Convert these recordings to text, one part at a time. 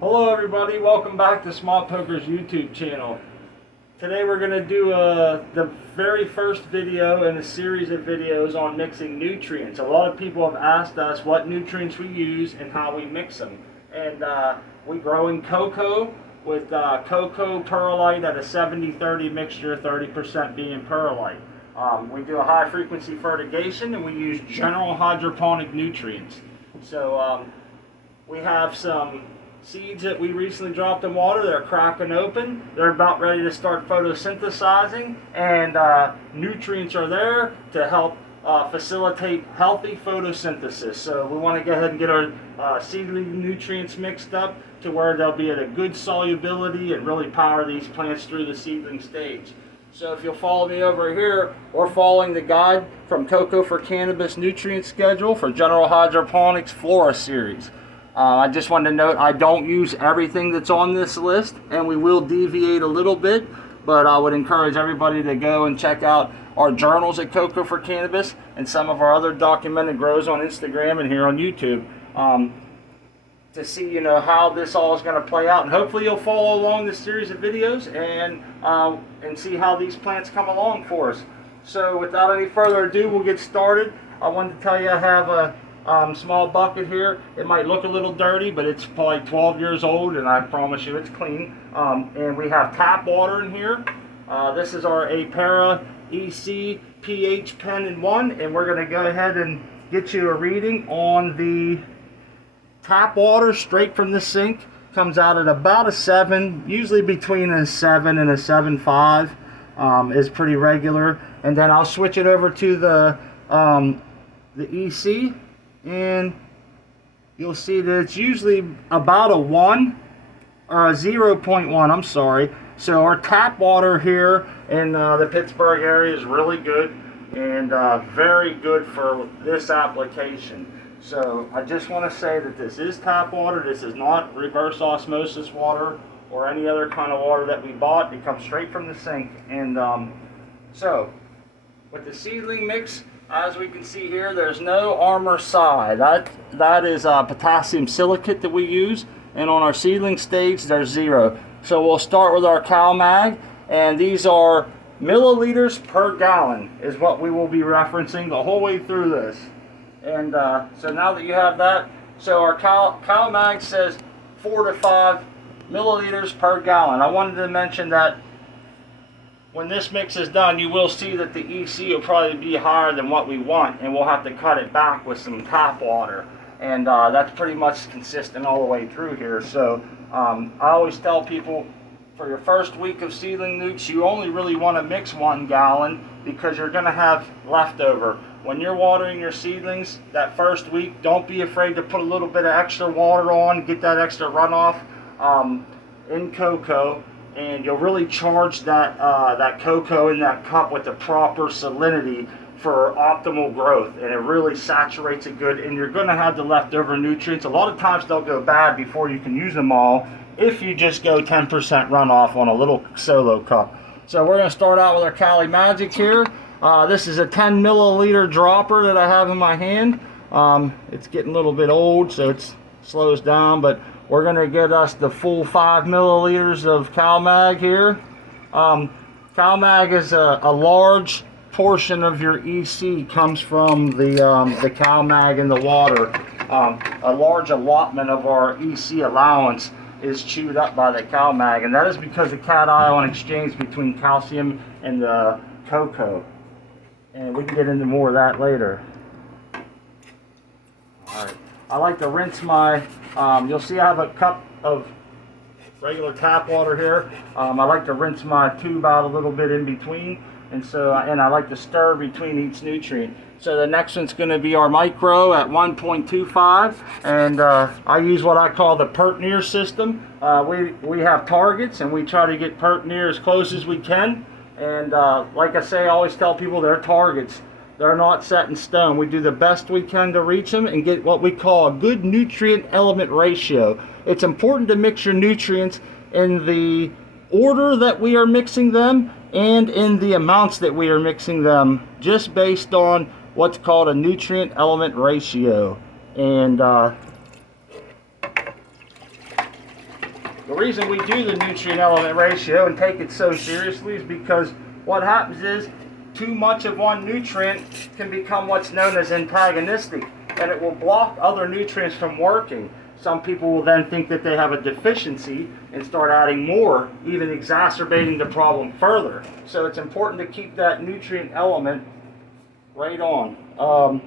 Hello everybody, welcome back to Small Poker's YouTube channel. Today we're going to do the very first video in a series of videos on mixing nutrients. A lot of people have asked us what nutrients we use and how we mix them. And we grow in Coco with Coco perlite at a 70-30 mixture, 30% being perlite. We do a high frequency fertigation and we use General Hydroponic Nutrients. So we have some seeds that we recently dropped in water. They're cracking open. They're about ready to start photosynthesizing, and nutrients are there to help facilitate healthy photosynthesis. So we want to go ahead and get our seedling nutrients mixed up to where they'll be at a good solubility and really power these plants through the seedling stage. So if you'll follow me over here, we're following the guide from Coco for Cannabis nutrient schedule for General Hydroponics Flora series. I just wanted to note I don't use everything that's on this list, and we will deviate a little bit, but I would encourage everybody to go and check out our journals at Coco for Cannabis and some of our other documented grows on Instagram and here on YouTube to see how this all is going to play out, and hopefully you'll follow along this series of videos and see how these plants come along for us. So without any further ado, we'll get started. I wanted to tell you I have a small bucket here. It might look a little dirty, but it's probably 12 years old, and I promise you it's clean. And we have tap water in here. This is our Apera EC pH pen in 1, and we're going to go ahead and get you a reading on the tap water straight from the sink. Comes out at about a 7, usually between a 7 and a 7.5 is pretty regular. And then I'll switch it over to the EC, and you'll see that it's usually about a 1 or a 0.1, I'm sorry. So our tap water here in the Pittsburgh area is really good and very good for this application. So I just want to say that this is tap water. This is not reverse osmosis water or any other kind of water that we bought. It comes straight from the sink. And so with the seedling mix, as we can see here, there's no Armor side. That is potassium silicate that we use, and on our seedling stage there's 0. So we'll start with our CalMag, and these are milliliters per gallon is what we will be referencing the whole way through this. And so now that you have that, so our CalMag says 4 to 5 milliliters per gallon. I wanted to mention that when this mix is done, you will see that the EC will probably be higher than what we want, and we'll have to cut it back with some tap water. And that's pretty much consistent all the way through here. So I always tell people, for your first week of seedling nukes, you only really want to mix 1 gallon because you're going to have leftover. When you're watering your seedlings that first week, don't be afraid to put a little bit of extra water on, get that extra runoff in Coco. And you'll really charge that cocoa in that cup with the proper salinity for optimal growth, and it really saturates it good, and you're going to have the leftover nutrients. A lot of times they'll go bad before you can use them all if you just go 10% runoff on a little solo cup. So we're going to start out with our Cali Magic here. This is a 10 milliliter dropper that I have in my hand. It's getting a little bit old, so it slows down, but we're going to get us the full 5 milliliters of CalMag here. CalMag is a large portion of your EC comes from the CalMag in the water. A large allotment of our EC allowance is chewed up by the CalMag, and that is because the cation exchange between calcium and the cocoa. And we can get into more of that later. Alright, I like to rinse my, you'll see I have a cup of regular tap water here. I like to rinse my tube out a little bit in between, and I like to stir between each nutrient. So the next one's going to be our micro at 1.25, and I use what I call the pert near system. We have targets, and we try to get pert near as close as we can. And like I say, I always tell people they're targets. They're not set in stone. We do the best we can to reach them and get what we call a good nutrient element ratio. It's important to mix your nutrients in the order that we are mixing them and in the amounts that we are mixing them, just based on what's called a nutrient element ratio. And The reason we do the nutrient element ratio and take it so seriously is because what happens is too much of one nutrient can become what's known as antagonistic, and it will block other nutrients from working. Some people will then think that they have a deficiency and start adding more, even exacerbating the problem further. So it's important to keep that nutrient element right on. All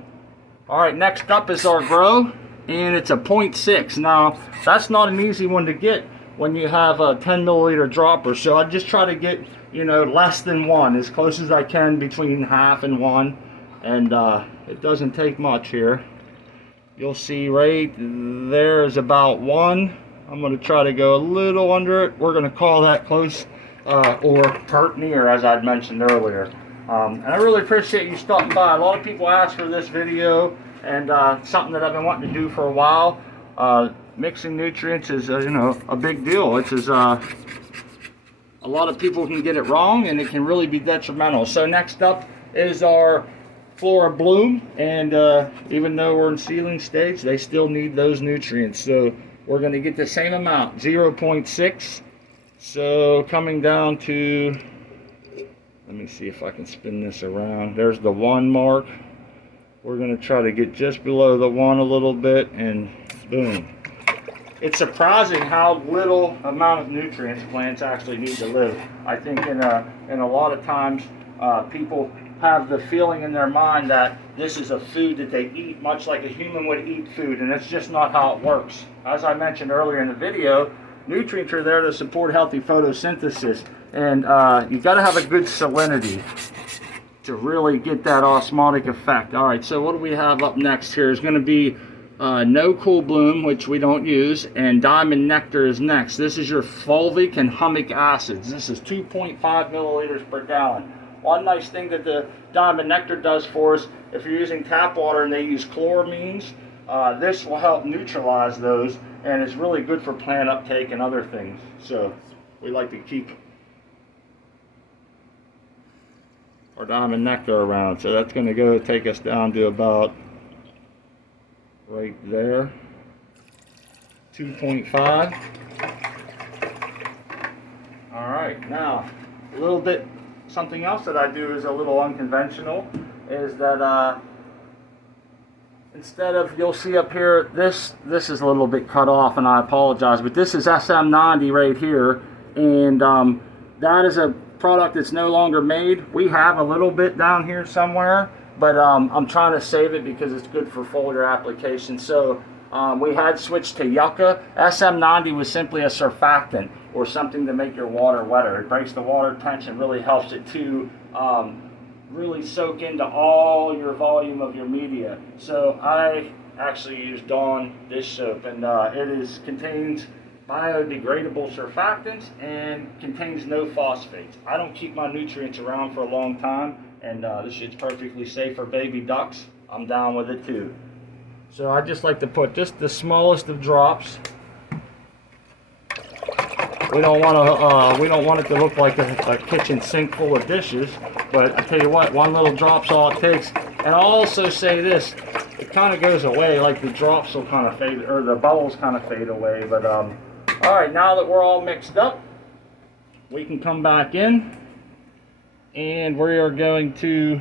right, next up is our grow, and it's a 0.6. Now, that's not an easy one to get when you have a 10 milliliter dropper. So I just try to get, you know, less than 1, as close as I can, between half and 1. And it doesn't take much here. You'll see right there is about 1. I'm going to try to go a little under it. We're going to call that close or pert near, as I'd mentioned earlier. And I really appreciate you stopping by. A lot of people ask for this video, and something that I've been wanting to do for a while. Mixing nutrients is, you know, a big deal. It's a lot of people can get it wrong, and it can really be detrimental. So next up is our Flora Bloom, and even though we're in seedling stage, they still need those nutrients. So we're going to get the same amount, 0.6. So coming down to, let me see if I can spin this around. There's the 1 mark. We're going to try to get just below the 1 a little bit, and boom. It's surprising how little amount of nutrients plants actually need to live. I think in a lot of times people have the feeling in their mind that this is a food that they eat much like a human would eat food, and it's just not how it works. As I mentioned earlier in the video, nutrients are there to support healthy photosynthesis, and you've got to have a good salinity to really get that osmotic effect. All right, so what do we have up next here is going to be No Cool Bloom, which we don't use, and Diamond Nectar is next. This is your fulvic and humic acids. This is 2.5 milliliters per gallon. One nice thing that the Diamond Nectar does for us, if you're using tap water and they use chloramines, this will help neutralize those, and it's really good for plant uptake and other things. So we like to keep our Diamond Nectar around. So that's going to go take us down to about right there, 2.5. All right, now a little bit, something else that I do is a little unconventional, is that instead of, you'll see up here, this is a little bit cut off, and I apologize, but this is SM90 right here, and that is a product that's no longer made. We have a little bit down here somewhere, but I'm trying to save it because it's good for foliar application. So we had switched to Yucca. SM90 was simply a surfactant, or something to make your water wetter. It breaks the water tension, really helps it to really soak into all your volume of your media. So I actually use Dawn dish soap, and it contains biodegradable surfactants and contains no phosphates. I don't keep my nutrients around for a long time, and this shit's perfectly safe for baby ducks. I'm down with it too. So I just like to put just the smallest of drops. We don't want it to look like a kitchen sink full of dishes, but I tell you what, one little drop's all it takes. And I'll also say this, it kind of goes away, like the drops will kind of fade, or the bubbles kind of fade away. But all right, now that we're all mixed up, we can come back in, and we are going to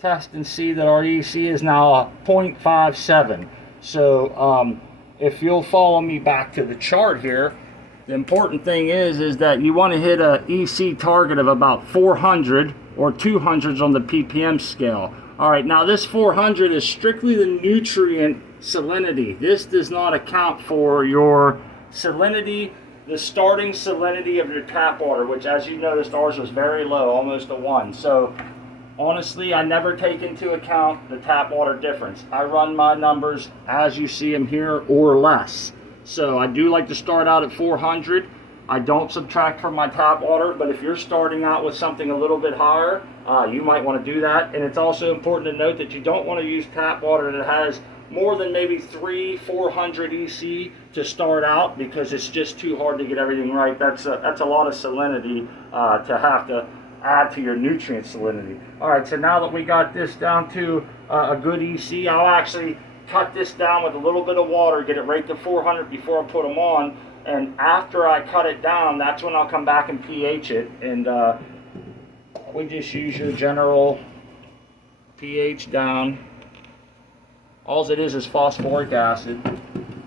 test and see that our EC is now a 0.57. So if you'll follow me back to the chart here, the important thing is that you want to hit a EC target of about 400 or 200s on the ppm scale. All right, now this 400 is strictly the nutrient salinity. This does not account for your salinity, the starting salinity of your tap water, which, as you noticed, ours was very low, almost a 1. So honestly, I never take into account the tap water difference. I run my numbers as you see them here, or less. So I do like to start out at 400. I don't subtract from my tap water, but if you're starting out with something a little bit higher, you might want to do that. And it's also important to note that you don't want to use tap water that has more than maybe 300-400 EC to start out, because it's just too hard to get everything right. That's a lot of salinity to have to add to your nutrient salinity. All right, so now that we got this down to a good EC, I'll actually cut this down with a little bit of water, get it right to 400 before I put them on, and after I cut it down, that's when I'll come back and pH it. And we just use your general pH down. All it is phosphoric acid.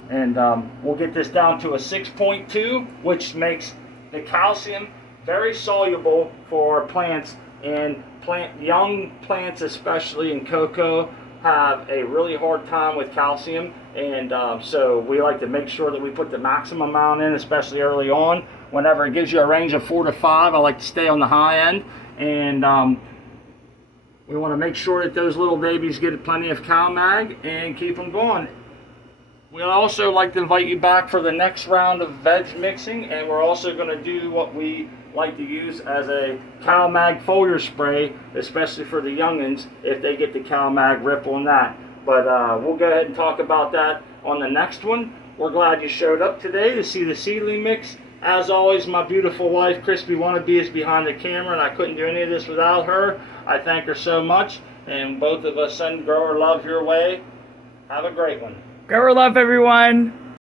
And we'll get this down to a 6.2, which makes the calcium very soluble for plants. And young plants, especially in cocoa, have a really hard time with calcium. And so we like to make sure that we put the maximum amount in, especially early on. Whenever it gives you a range of 4 to 5, I like to stay on the high end. And we want to make sure that those little babies get plenty of CalMag and keep them going. We'd also like to invite you back for the next round of veg mixing, and we're also going to do what we like to use as a CalMag foliar spray, especially for the youngins if they get the CalMag ripple in that. But we'll go ahead and talk about that on the next one. We're glad you showed up today to see the seedling mix. As always, my beautiful wife, Crispy Wannabe, is behind the camera, and I couldn't do any of this without her. I thank her so much, and both of us send grower love your way. Have a great one. Grower love, everyone.